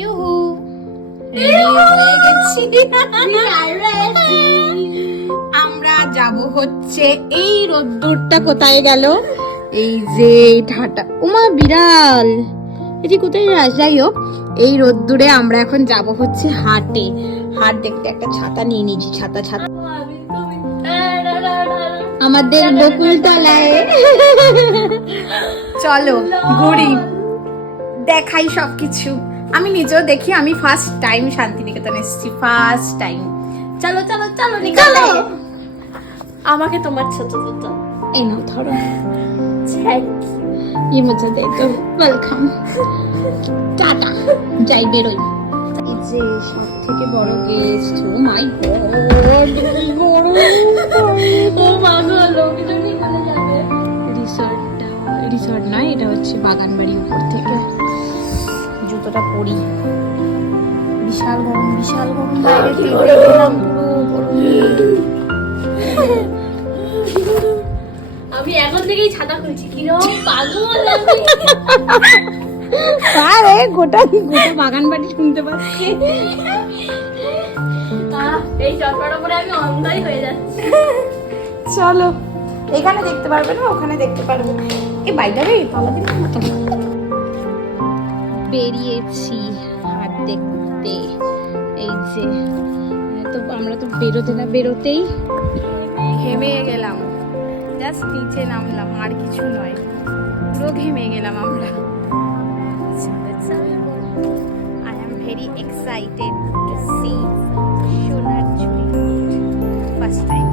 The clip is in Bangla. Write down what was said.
ইউহু রেডি হয়ে গেছি। আমরা যাব হচ্ছে এই রোদ্দুরটা কোথায় গেল, এই যে ঢাটা উমা বিড়াল এটি কোথায় যাস। যাই হোক, এই রোদ্দুরে আমরা এখন যাব হচ্ছে হাটে। হাট দেখতে একটা ছাতা নিয়ে নিয়েছি, ছাতা ছাতা আমাদের বকুল তলায়। চলো ঘুরি, দেখাই সবকিছু। আমি নিজেও দেখি, আমি ফার্স্ট টাইম শান্তিনিকেতন এসেছি, ফার্স্ট টাইম। চলো চলো চলো নিকালো আমাকে তোমার ছোট ছোট এই নাও ধরো। ये मुझे दे दो, वेलकाम, টাটা, যাই বেরোই। এই যে সব থেকে বড় গেস্ট, ও মাই গড বড় ও মা গো লোকজন এখানে যাবে। রিসর্টটা, রিসর্ট নয় এটা হচ্ছে বাগানবাড়ির উপর থেকে। জুতোটা পরি, বিশাল গরম, বিশাল গরম, বাইরে ফিরে গেলাম পুরো গরম। আমি এখন থেকেই ছাতা খুলছি, কিরকম পাগল আমি। আরে গোটা গোটা বাগানবাড়ি শুনতে পাচ্ছি। এই চশমাটা পরে আমি অন্ধই হয়ে যাচ্ছি। চলো, এখানে দেখতে পারবে না, ওখানে দেখতে পারবে। এ বাইরে তলা দিন মতো বেরিয়েছি হাট দেখতে। এই যে তো আমরা তো বেরোতে না বেরোতেই ঘেমে গেলাম, জাস্ট নিচে নামলাম, আর কিছু নয়, পুরো ঘেমে গেলাম আমরা। I am very excited to see Sonar Jhuri first time.